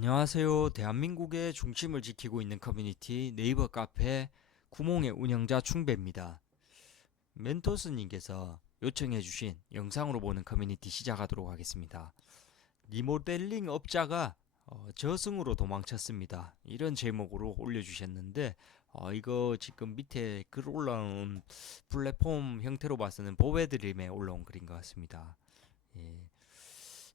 안녕하세요. 대한민국의 중심을 지키고 있는 커뮤니티 네이버 카페 구몽의 운영자 충배입니다. 멘토스님께서 요청해주신 영상으로 보는 커뮤니티 시작하도록 하겠습니다. 리모델링 업자가 저승으로 도망쳤습니다. 이런 제목으로 올려주셨는데 이거 지금 밑에 글 올라온 플랫폼 형태로 봐서는 보배드림에 올라온 글인 것 같습니다. 예.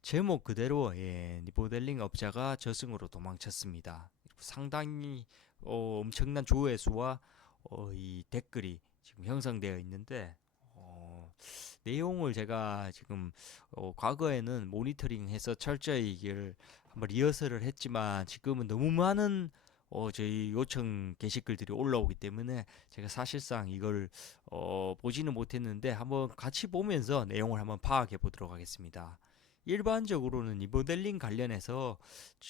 제목 그대로 리모델링 업자가 저승으로 도망쳤습니다. 상당히 엄청난 조회수와 이 댓글이 지금 형성되어 있는데 내용을 제가 지금 과거에는 모니터링해서 철저히 이걸 한번 리허설을 했지만 지금은 너무 많은 저희 요청 게시글들이 올라오기 때문에 제가 사실상 이걸 보지는 못했는데 한번 같이 보면서 내용을 한번 파악해 보도록 하겠습니다. 일반적으로는 리모델링 관련해서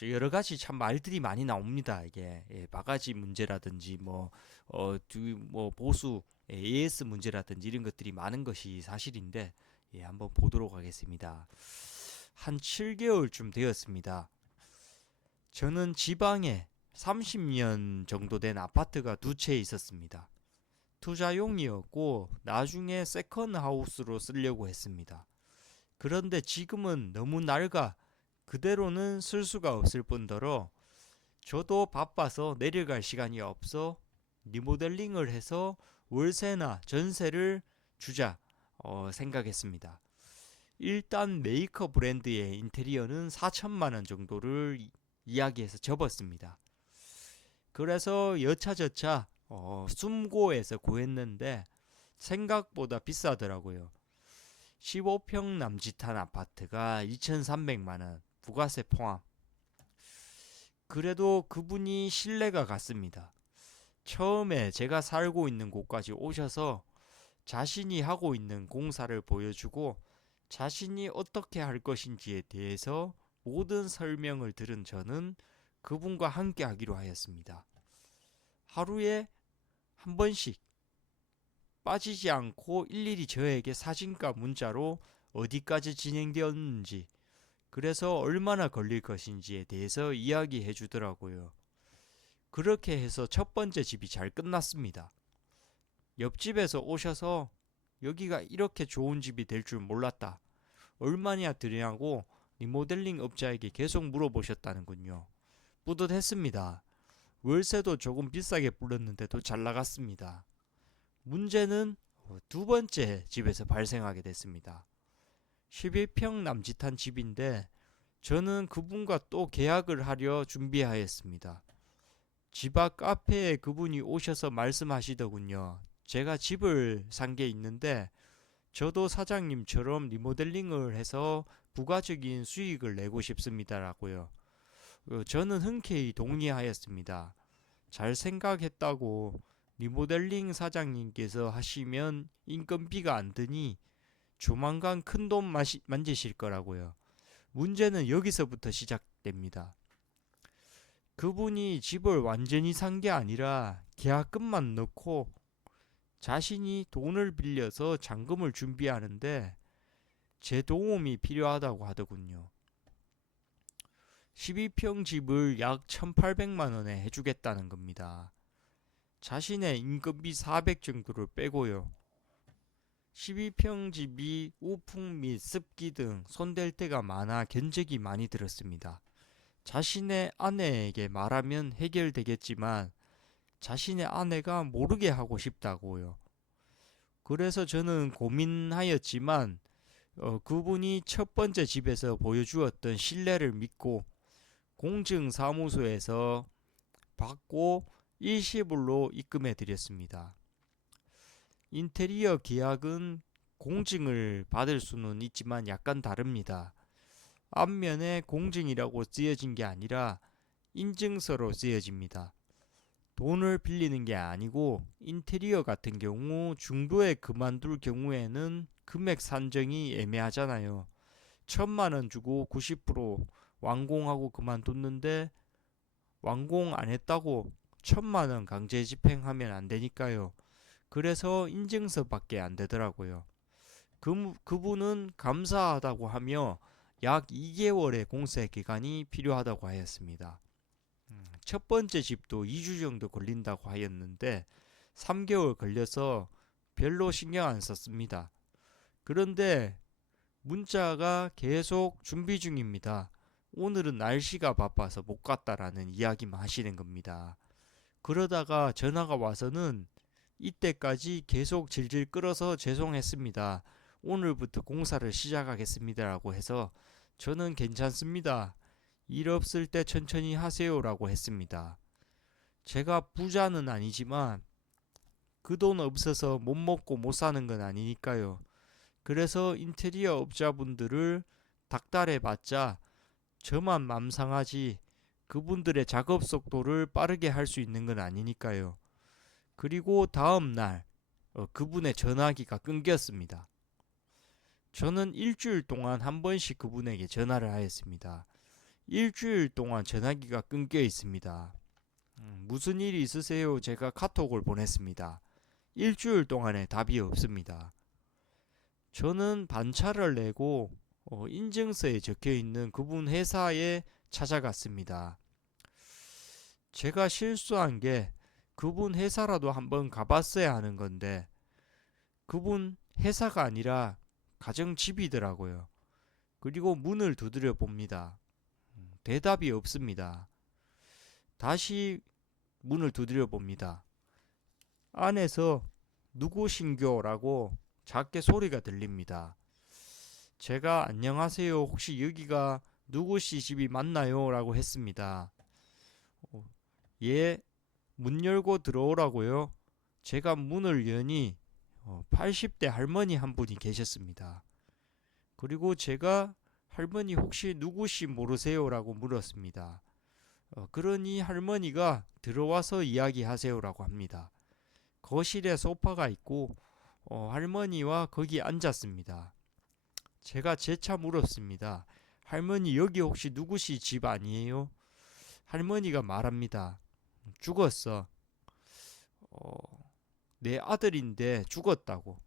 여러 가지 참 말들이 많이 나옵니다. 이게 바가지 문제라든지 뭐 보수 AS 문제라든지 이런 것들이 많은 것이 사실인데 한번 보도록 하겠습니다. 한 7개월쯤 되었습니다. 저는 지방에 30년 정도 된 아파트가 두 채 있었습니다. 투자용이었고 나중에 세컨 하우스로 쓰려고 했습니다. 그런데 지금은 너무 낡아 그대로는 쓸 수가 없을 뿐더러 저도 바빠서 내려갈 시간이 없어 리모델링을 해서 월세나 전세를 주자 생각했습니다. 일단 메이커 브랜드의 인테리어는 4천만 원 정도를 이야기해서 접었습니다. 그래서 여차저차 숨고에서 구했는데 생각보다 비싸더라고요. 15평 남짓한 아파트가 2,300만원, 부가세 포함. 그래도 그분이 신뢰가 갔습니다. 처음에 제가 살고 있는 곳까지 오셔서 자신이 하고 있는 공사를 보여주고 자신이 어떻게 할 것인지에 대해서 모든 설명을 들은 저는 그분과 함께 하기로 하였습니다. 하루에 한 번씩 빠지지 않고 일일이 저에게 사진과 문자로 어디까지 진행되었는지, 그래서 얼마나 걸릴 것인지에 대해서 이야기해 주더라고요. 그렇게 해서 첫 번째 집이 잘 끝났습니다. 옆집에서 오셔서 여기가 이렇게 좋은 집이 될 줄 몰랐다. 얼마나 드리냐고 리모델링 업자에게 계속 물어보셨다는군요. 뿌듯했습니다. 월세도 조금 비싸게 불렀는데도 잘 나갔습니다. 문제는 두 번째 집에서 발생하게 됐습니다. 11평 남짓한 집인데 저는 그분과 또 계약을 하려 준비하였습니다. 집 앞 카페에 그분이 오셔서 말씀하시더군요. 제가 집을 산 게 있는데 저도 사장님처럼 리모델링을 해서 부가적인 수익을 내고 싶습니다라고요. 저는 흔쾌히 동의하였습니다. 잘 생각했다고 리모델링 사장님께서 하시면 인건비가 안 드니 조만간 큰돈 만지실 거라고요. 문제는 여기서부터 시작됩니다. 그분이 집을 완전히 산 게 아니라 계약금만 넣고 자신이 돈을 빌려서 잔금을 준비하는데 제 도움이 필요하다고 하더군요. 12평 집을 약 1,800만 원에 해주겠다는 겁니다. 자신의 인건비 400 정도를 빼고요. 12평 집이 우풍 및 습기 등 손댈 데가 많아 견적이 많이 들었습니다. 자신의 아내에게 말하면 해결되겠지만 자신의 아내가 모르게 하고 싶다고요. 그래서 저는 고민하였지만 그분이 첫 번째 집에서 보여주었던 신뢰를 믿고 공증사무소에서 받고 일시불로 입금해 드렸습니다. 인테리어 계약은 공증을 받을 수는 있지만 약간 다릅니다. 앞면에 공증이라고 쓰여진 게 아니라 인증서로 쓰여집니다. 돈을 빌리는 게 아니고 인테리어 같은 경우 중도에 그만둘 경우에는 금액 산정이 애매하잖아요. 1,000만 원 주고 90% 완공하고 그만뒀는데 완공 안 했다고 1,000만 원 강제 집행하면 안 되니까요. 그래서 인증서밖에 안 되더라고요. 그분은 감사하다고 하며 약 2개월의 공사 기간이 필요하다고 하였습니다. 첫 번째 집도 2주 정도 걸린다고 하였는데 3개월 걸려서 별로 신경 안 썼습니다. 그런데 문자가 계속 준비 중입니다. 오늘은 날씨가 바빠서 못 갔다라는 이야기만 하시는 겁니다. 그러다가 전화가 와서는 이때까지 계속 질질 끌어서 죄송했습니다. 오늘부터 공사를 시작하겠습니다라고 해서 저는 괜찮습니다. 일 없을 때 천천히 하세요라고 했습니다. 제가 부자는 아니지만 그 돈 없어서 못 먹고 못 사는 건 아니니까요. 그래서 인테리어 업자분들을 닥달해 봤자 저만 맘상하지 그분들의 작업 속도를 빠르게 할 수 있는 건 아니니까요. 그리고 다음 날 그분의 전화기가 끊겼습니다. 저는 일주일 동안 한 번씩 그분에게 전화를 하였습니다. 일주일 동안 전화기가 끊겨 있습니다. 무슨 일이 있으세요? 제가 카톡을 보냈습니다. 일주일 동안에 답이 없습니다. 저는 반차를 내고 인증서에 적혀 있는 그분 회사에 찾아갔습니다. 제가 실수한 게 그분 회사라도 한번 가봤어야 하는 건데 그분 회사가 아니라 가정집이더라고요. 그리고 문을 두드려 봅니다. 대답이 없습니다. 다시 문을 두드려 봅니다. 안에서 누구신교라고 작게 소리가 들립니다. 제가 안녕하세요. 혹시 여기가 누구씨 집이 맞나요? 라고 했습니다. 예, 문 열고 들어오라고요. 제가 문을 여니 80대 할머니 한 분이 계셨습니다. 그리고 제가 할머니 혹시 누구씨 모르세요? 라고 물었습니다. 그러니 할머니가 들어와서 이야기하세요라고 합니다. 거실에 소파가 있고 할머니와 거기 앉았습니다. 제가 재차 물었습니다. 할머니 여기 혹시 누구씨 집 아니에요? 할머니가 말합니다. 죽었어. 내 아들인데 죽었다고.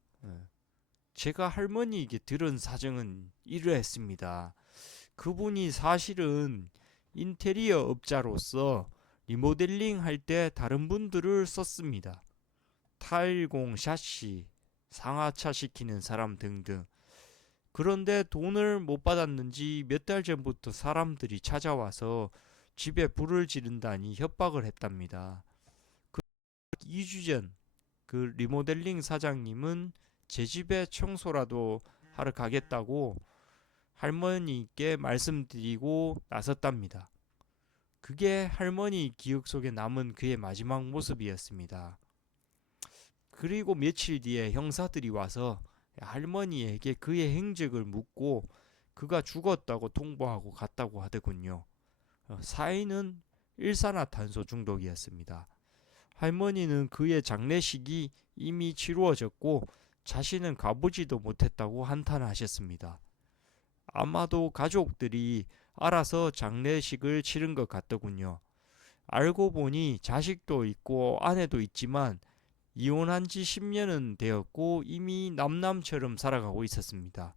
제가 할머니에게 들은 사정은 이러했습니다. 그분이 사실은 인테리어 업자로서 리모델링 할 때 다른 분들을 썼습니다. 타일공, 샤시, 상하차 시키는 사람 등등. 그런데 돈을 못 받았는지 몇 달 전부터 사람들이 찾아와서 집에 불을 지른다니 협박을 했답니다. 2주 전 그 리모델링 사장님은 제 집에 청소라도 하러 가겠다고 할머니께 말씀드리고 나섰답니다. 그게 할머니 기억 속에 남은 그의 마지막 모습이었습니다. 그리고 며칠 뒤에 형사들이 와서 할머니에게 그의 행적을 묻고 그가 죽었다고 통보하고 갔다고 하더군요. 사인은 일산화탄소 중독이었습니다. 할머니는 그의 장례식이 이미 치루어졌고 자신은 가보지도 못했다고 한탄하셨습니다. 아마도 가족들이 알아서 장례식을 치른 것 같더군요. 알고 보니 자식도 있고 아내도 있지만 이혼한 지 10년은 되었고 이미 남남처럼 살아가고 있었습니다.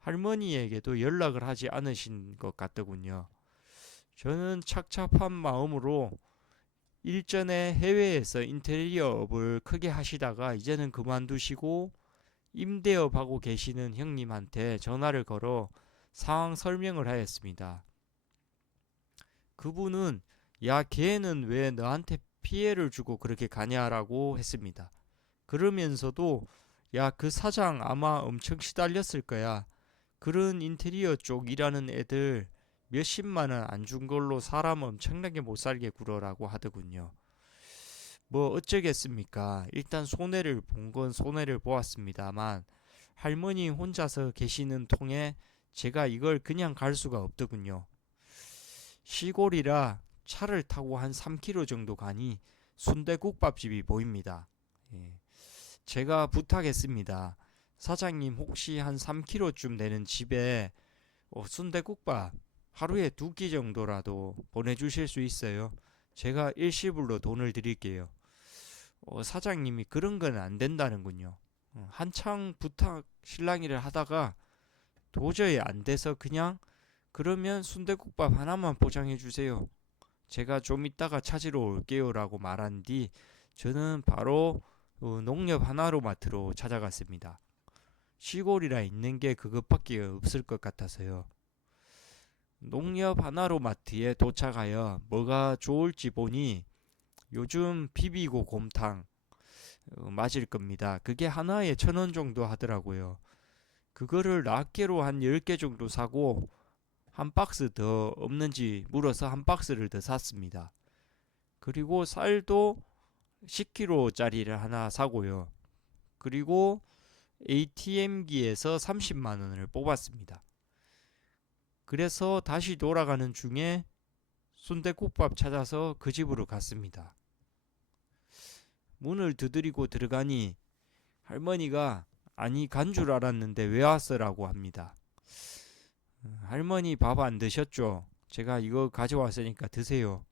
할머니에게도 연락을 하지 않으신 것 같더군요. 저는 착잡한 마음으로 일전에 해외에서 인테리어업을 크게 하시다가 이제는 그만두시고 임대업 하고 계시는 형님한테 전화를 걸어 상황 설명을 하였습니다. 그분은 야 걔는 왜 너한테 피해를 주고 그렇게 가냐라고 했습니다. 그러면서도 야 그 사장 아마 엄청 시달렸을 거야. 그런 인테리어 쪽 일하는 애들 몇십만 원 안 준 걸로 사람 엄청나게 못 살게 굴어라고 하더군요. 뭐 어쩌겠습니까. 일단 손해를 본 건 손해를 보았습니다만 할머니 혼자서 계시는 통에 제가 이걸 그냥 갈 수가 없더군요. 시골이라 차를 타고 한 3km 정도 가니 순대국밥집이 보입니다. 예. 제가 부탁했습니다. 사장님 혹시 한 3km쯤 되는 집에 순대국밥 하루에 2끼 정도라도 보내주실 수 있어요? 제가 일시불로 돈을 드릴게요. 사장님이 그런 건 안 된다는군요. 한창 부탁 실랑이를 하다가 도저히 안 돼서 그냥 그러면 순댓국밥 하나만 포장해 주세요. 제가 좀 이따가 찾으러 올게요 라고 말한 뒤 저는 바로 농협 하나로마트로 찾아갔습니다. 시골이라 있는 게 그것밖에 없을 것 같아서요. 농협 하나로마트에 도착하여 뭐가 좋을지 보니 요즘 비비고 곰탕 맞을 겁니다. 그게 하나에 1,000원 정도 하더라고요. 그거를 낱개로 한 10개 정도 사고 한 박스 더 없는지 물어서 한 박스를 더 샀습니다. 그리고 쌀도 10kg짜리를 하나 사고요. 그리고 ATM기에서 30만 원을 뽑았습니다. 그래서 다시 돌아가는 중에 순댓국밥 찾아서 그 집으로 갔습니다. 문을 두드리고 들어가니 할머니가 아니 간 줄 알았는데 왜 왔어라고 합니다. 할머니 밥 안 드셨죠? 제가 이거 가져왔으니까 드세요.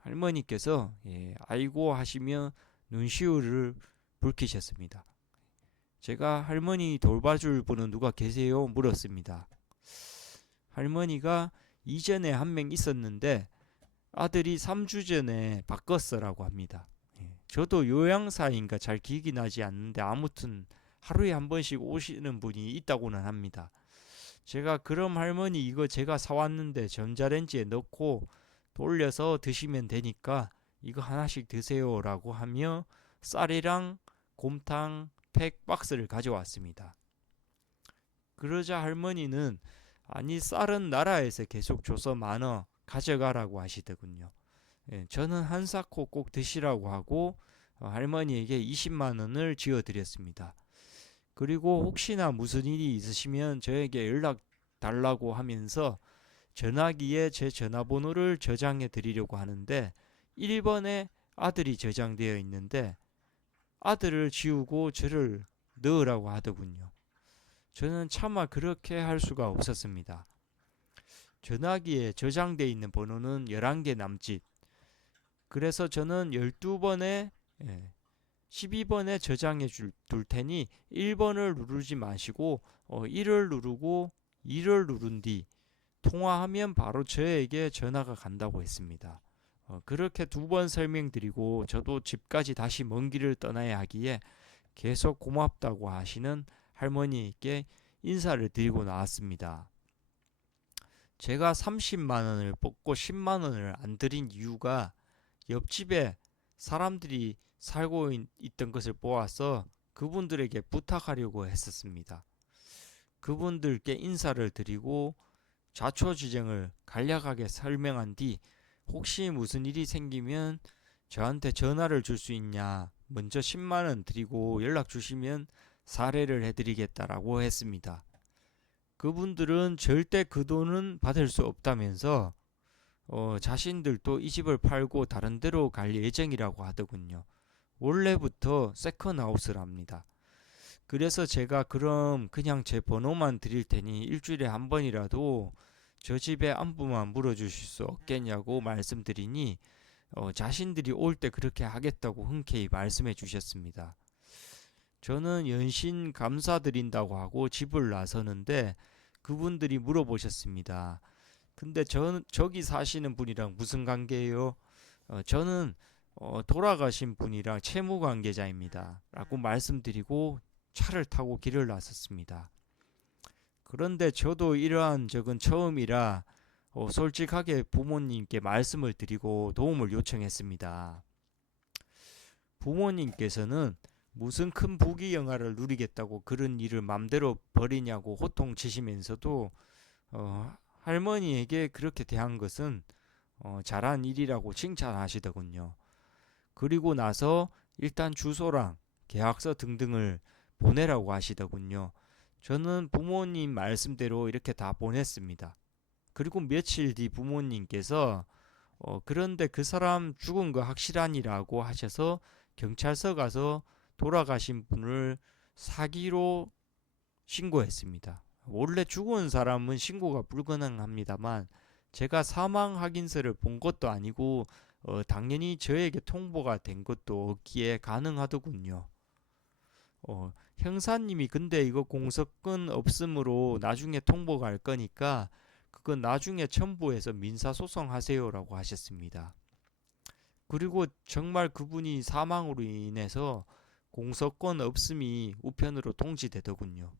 할머니께서 아이고 하시며 눈시울을 붉히셨습니다. 제가 할머니 돌봐줄 분은 누가 계세요? 물었습니다. 할머니가 이전에 한 명 있었는데 아들이 3주 전에 바꿨어라고 합니다. 저도 요양사인가 잘 기억이 나지 않는데 아무튼 하루에 한 번씩 오시는 분이 있다고는 합니다. 제가 그럼 할머니 이거 제가 사왔는데 전자레인지에 넣고 돌려서 드시면 되니까 이거 하나씩 드세요라고 하며 쌀이랑 곰탕 팩 박스를 가져왔습니다. 그러자 할머니는 아니 쌀은 나라에서 계속 줘서 많어 가져가라고 하시더군요. 저는 한 사코 꼭 드시라고 하고 할머니에게 20만 원을 지어드렸습니다. 그리고 혹시나 무슨 일이 있으시면 저에게 연락 달라고 하면서 전화기에 제 전화번호를 저장해 드리려고 하는데 1번에 아들이 저장되어 있는데 아들을 지우고 저를 넣으라고 하더군요. 저는 차마 그렇게 할 수가 없었습니다. 전화기에 저장되어 있는 번호는 11개 남짓. 그래서 저는 12번에 12번에 저장해 둘 테니 1번을 누르지 마시고 1을 누르고 2를 누른 뒤 통화하면 바로 저에게 전화가 간다고 했습니다. 그렇게 2번 설명드리고 저도 집까지 다시 먼 길을 떠나야 하기에 계속 고맙다고 하시는 할머니께 인사를 드리고 나왔습니다. 제가 30만 원을 뽑고 10만 원을 안 드린 이유가 옆집에 사람들이 살고 있던 것을 보아서 그분들에게 부탁하려고 했었습니다. 그분들께 인사를 드리고 자초지종을 간략하게 설명한 뒤 혹시 무슨 일이 생기면 저한테 전화를 줄 수 있냐 먼저 10만 원 드리고 연락 주시면 사례를 해드리겠다라고 했습니다. 그분들은 절대 그 돈은 받을 수 없다면서 자신들도 이 집을 팔고 다른 데로 갈 예정이라고 하더군요. 원래부터 세컨하우스랍니다. 그래서 제가 그럼 그냥 제 번호만 드릴 테니 일주일에 한 번이라도 저 집의 안부만 물어주실 수 없겠냐고 말씀드리니 자신들이 올 때 그렇게 하겠다고 흔쾌히 말씀해 주셨습니다. 저는 연신 감사드린다고 하고 집을 나서는데 그분들이 물어보셨습니다. 근데 저기 사시는 분이랑 무슨 관계예요? 저는 돌아가신 분이랑 채무 관계자입니다. 라고 말씀드리고 차를 타고 길을 나섰습니다. 그런데 저도 이러한 적은 처음이라 솔직하게 부모님께 말씀을 드리고 도움을 요청했습니다. 부모님께서는 무슨 큰 부귀영화를 누리겠다고 그런 일을 맘대로 버리냐고 호통치시면서도 할머니에게 그렇게 대한 것은 잘한 일이라고 칭찬하시더군요. 그리고 나서 일단 주소랑 계약서 등등을 보내라고 하시더군요. 저는 부모님 말씀대로 이렇게 다 보냈습니다. 그리고 며칠 뒤 부모님께서 그런데 그 사람 죽은 거 확실하니라고 하셔서 경찰서 가서 돌아가신 분을 사기로 신고했습니다. 원래 죽은 사람은 신고가 불가능합니다만 제가 사망 확인서를 본 것도 아니고 당연히 저에게 통보가 된 것도 없기에 가능하더군요. 형사님이 근데 이거 공석권 없음으로 나중에 통보가 갈 거니까 그건 나중에 첨부해서 민사소송 하세요라고 하셨습니다. 그리고 정말 그분이 사망으로 인해서 공석권 없음이 우편으로 통지되더군요.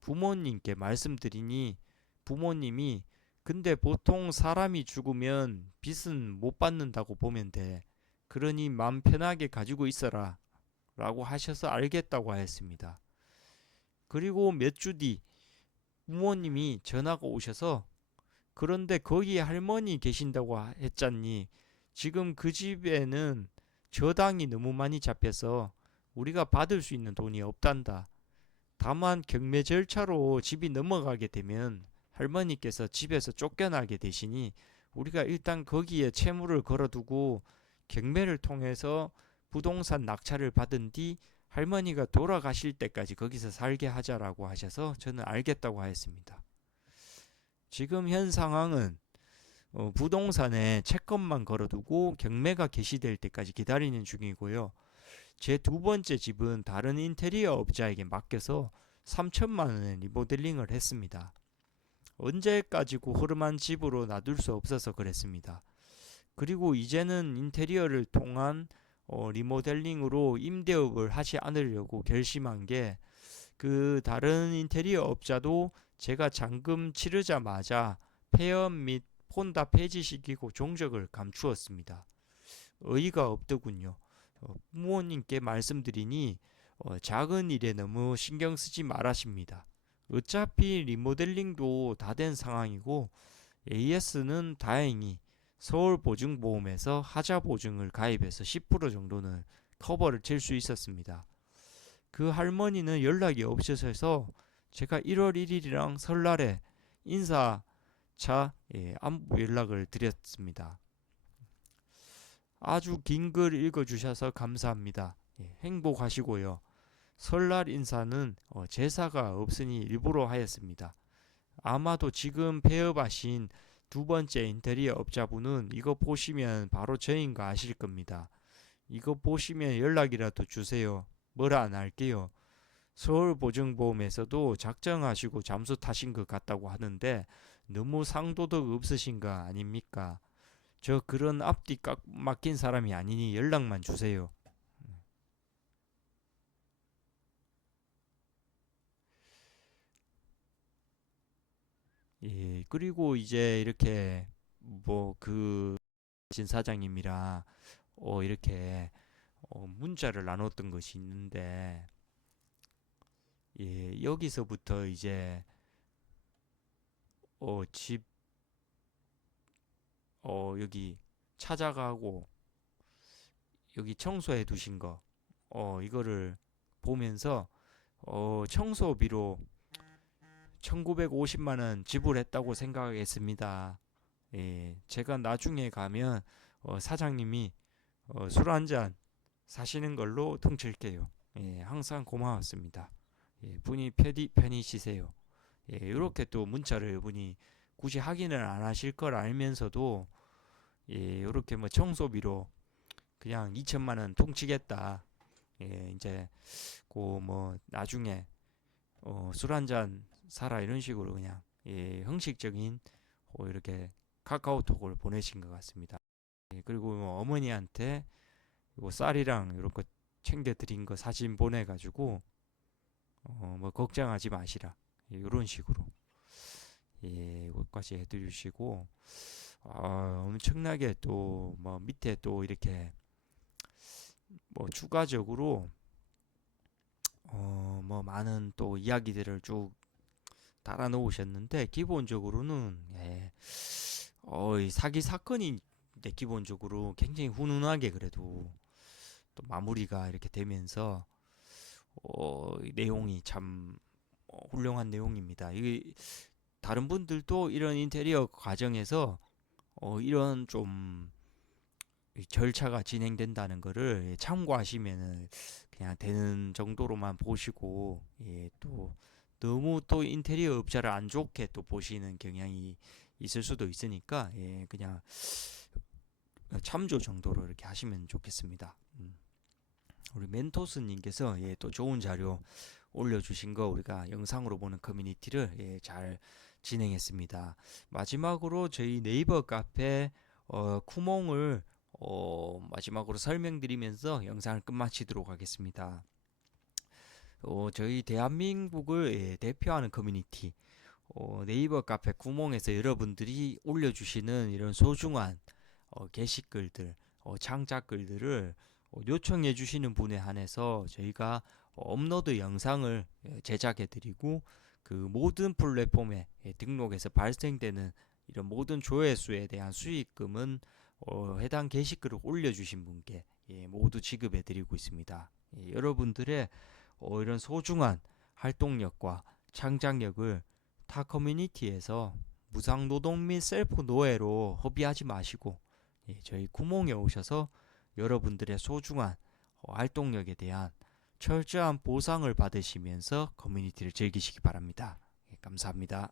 부모님께 말씀드리니 부모님이 근데 보통 사람이 죽으면 빚은 못 받는다고 보면 돼. 그러니 맘 편하게 가지고 있어라 라고 하셔서 알겠다고 하였습니다. 그리고 몇 주 뒤 부모님이 전화가 오셔서 그런데 거기 할머니 계신다고 했잖니. 지금 그 집에는 저당이 너무 많이 잡혀서 우리가 받을 수 있는 돈이 없단다. 다만 경매 절차로 집이 넘어가게 되면 할머니께서 집에서 쫓겨나게 되시니 우리가 일단 거기에 채무를 걸어두고 경매를 통해서 부동산 낙찰을 받은 뒤 할머니가 돌아가실 때까지 거기서 살게 하자라고 하셔서 저는 알겠다고 하였습니다. 지금 현 상황은 부동산에 채권만 걸어두고 경매가 개시될 때까지 기다리는 중이고요. 제 두 번째 집은 다른 인테리어 업자에게 맡겨서 3천만 원에 리모델링을 했습니다. 언제까지고 흐름한 집으로 놔둘 수 없어서 그랬습니다. 그리고 이제는 인테리어를 통한 리모델링으로 임대업을 하지 않으려고 결심한 게 그 다른 인테리어 업자도 제가 잔금 치르자마자 폐업 및 폰다 폐지시키고 종적을 감추었습니다. 의의가 없더군요. 부모님께 말씀드리니 작은 일에 너무 신경 쓰지 말하십니다. 어차피 리모델링도 다 된 상황이고 AS는 다행히 서울보증보험에서 하자보증을 가입해서 10% 정도는 커버를 칠 수 있었습니다. 그 할머니는 연락이 없으셔서 제가 1월 1일이랑 설날에 인사차 안부 연락을 드렸습니다. 아주 긴 글 읽어주셔서 감사합니다. 행복하시고요. 설날 인사는 제사가 없으니 일부러 하였습니다. 아마도 지금 폐업하신 두 번째 인테리어 업자분은 이거 보시면 바로 저인 거 아실 겁니다. 이거 보시면 연락이라도 주세요. 뭐라 안 할게요. 서울보증보험에서도 작정하시고 잠수 타신 것 같다고 하는데 너무 상도덕 없으신 거 아닙니까? 저 그런 앞뒤 꽉 막힌 사람이 아니니 연락만 주세요. 예, 그리고 이제 이렇게 뭐 그 진 사장님이랑 이렇게 문자를 나눴던 것이 있는데 예, 여기서부터 이제 집 여기 찾아가고 여기 청소해 두신 거 이거를 보면서 청소비로 1950만 원 지불했다고 생각하겠습니다. 예, 제가 나중에 가면 사장님이 술 한잔 사시는 걸로 퉁칠게요. 예, 항상 고마웠습니다. 예, 분이 편히 쉬세요. 예, 이렇게 또 문자를 분이 굳이 확인을 안 하실 걸 알면서도 예, 이렇게 뭐 청소비로 그냥 2천만 원 퉁치겠다. 예, 이제 그 뭐 나중에 술 한잔 사라 이런 식으로 그냥 예, 형식적인 이렇게 카카오톡을 보내신 것 같습니다. 예, 그리고 뭐 어머니한테 요 쌀이랑 이런 거 챙겨 드린 거 사진 보내가지고 뭐 걱정하지 마시라 예, 이런 식으로 예, 이것까지 해드리시고 엄청나게 또 뭐 밑에 또 이렇게 뭐 추가적으로 뭐 많은 또 이야기들을 쭉 달아 놓으셨는데 기본적으로는 예, 이 사기 사건이 기본적으로 굉장히 훈훈하게 그래도 또 마무리가 이렇게 되면서 이 내용이 참 훌륭한 내용입니다. 이 다른 분들도 이런 인테리어 과정에서 이런 좀 절차가 진행된다는 거를 참고하시면은 그냥 되는 정도로만 보시고 예, 또 너무 또 인테리어 업자를 안 좋게 또 보시는 경향이 있을 수도 있으니까 예, 그냥 참조 정도로 이렇게 하시면 좋겠습니다. 우리 멘토스님께서 또 좋은 자료 올려주신 거 우리가 영상으로 보는 커뮤니티를 잘 진행했습니다. 마지막으로 저희 네이버 카페 쿠몽을 마지막으로 설명드리면서 영상을 끝마치도록 하겠습니다. 저희 대한민국을 대표하는 커뮤니티 네이버 카페 구멍에서 여러분들이 올려주시는 이런 소중한 게시글들, 창작글들을 요청해 주시는 분에 한해서 저희가 업로드 영상을 제작해 드리고 그 모든 플랫폼에 등록해서 발생되는 이런 모든 조회수에 대한 수익금은 해당 게시글을 올려주신 분께 모두 지급해 드리고 있습니다. 여러분들의 이런 소중한 활동력과 창작력을 타 커뮤니티에서 무상노동 및 셀프 노예로 허비하지 마시고 저희 구몽에 오셔서 여러분들의 소중한 활동력에 대한 철저한 보상을 받으시면서 커뮤니티를 즐기시기 바랍니다. 감사합니다.